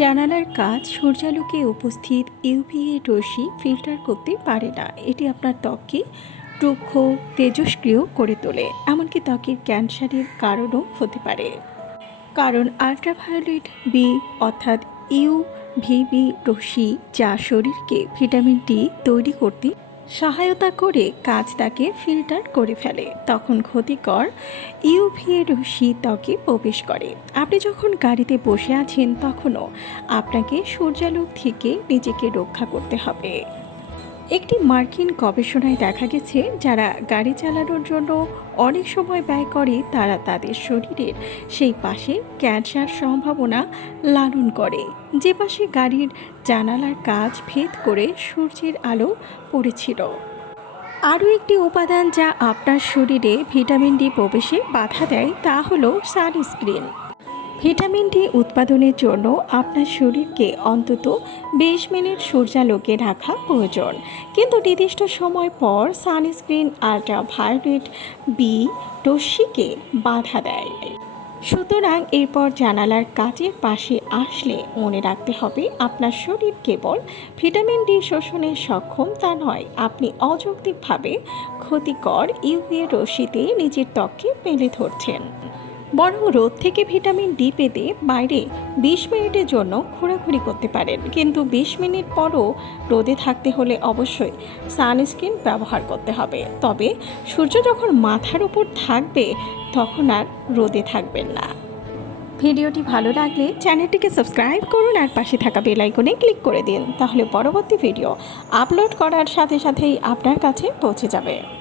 জানালার কাজ সূর্যালোকে উপস্থিত ইউভিএ রশ্মি ফিল্টার করতে পারে না। এটি আপনার ত্বককে রুক্ষ তেজস্ক্রিয় করে তোলে, এমনকি ত্বকের ক্যান্সারের কারণও হতে পারে। কারণ আল্ট্রাভায়োলেট বি অর্থাৎ ইউ ভিবি রশ্মি যা শরীরকে ভিটামিন ডি তৈরি করতে সহায়তা করে কাজ তাকে ফিল্টার করে ফেলে। তখন ক্ষতিকর ইউভিএ রশ্মি ত্বকে প্রবেশ করে। আপনি যখন গাড়িতে বসে আছেন, তখনও আপনাকে সূর্যালোক থেকে নিজেকে রক্ষা করতে হবে। একটি মার্কিন গবেষণায় দেখা গেছে, যারা গাড়ি চালানোর জন্য অনেক সময় ব্যয় করে, তারা তাদের শরীরের সেই পাশে ক্যান্সার সম্ভাবনা লালন করে। যে পাশে গাড়ির জানালার কাজ ভেদ করে সূর্যের আলো পড়েছিল। আরও একটি উপাদান যা আপনার শরীরে ভিটামিন ডি প্রবেশে বাধা দেয়, তা হলো সানস্ক্রিন। ভিটামিন ডি উৎপাদনের জন্য আপনার শরীরকে অন্তত বিশ মিনিট সূর্যালোকে রাখা প্রয়োজন। কিন্তু নির্দিষ্ট সময় পর সানস্ক্রিন আল্ট্রাভায়োলেট বি রশ্মিকে বাধা দেয়। সুতরাং এরপর জানালার কাচের পাশে আসলে মনে রাখতে হবে, আপনার শরীর কেবল ভিটামিন ডি শোষণে সক্ষম তা নয়, আপনি অযৌক্তিকভাবে ক্ষতিকর ইউভি রশ্মিতে নিজের ত্বককে পেলে ধরছেন। বরং রোদ থেকে ভিটামিন ডি পেতে বাইরে বিশ মিনিটের জন্য ঘোরাঘুরি করতে পারেন। কিন্তু বিশ মিনিট পরও রোদে থাকতে হলে অবশ্যই সানস্ক্রিন ব্যবহার করতে হবে। তবে সূর্য যখন মাথার উপর থাকবে, তখন আর রোদে থাকবেন না। ভিডিওটি ভালো লাগলে চ্যানেলটিকে সাবস্ক্রাইব করুন আর পাশে থাকা বেল আইকনে ক্লিক করে দিন। তাহলে পরবর্তী ভিডিও আপলোড করার সাথে সাথেই আপনার কাছে পৌঁছে যাবে।